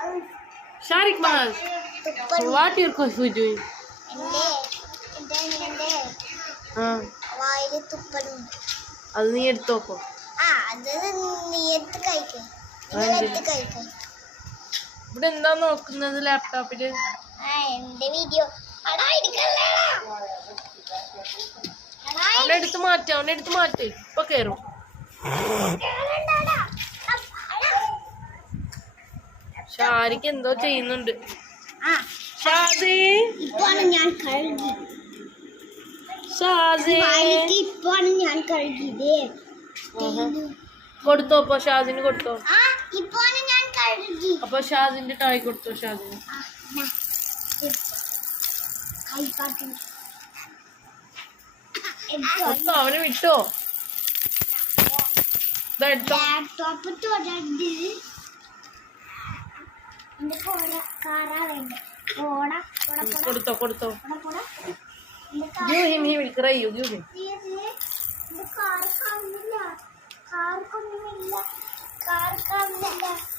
Sharik Mahal, what your coffee doing? അത് നീ എടുത്ത് നോക്കോ. ഇവിടെ എന്താ നോക്കുന്നത് ലാപ്ടോപ്പില്? അവനെ എടുത്ത് മാറ്റ് ഇപ്പൊ കേറും. ഷാരിക്ക് എന്തോ ചെയ്യുന്നുണ്ട്. ഷാസി കൊടുത്തോ? അപ്പൊ ഷാസിന് കൊടുത്തോ? അപ്പൊ ഷാസിന്റെ ടോയ് കൊടുത്തോ? ഷാസിന് കൊടുത്തോ? അവന് വിട്ടോ? കൊടുത്തോ? Give him, he will cry you. Give him. car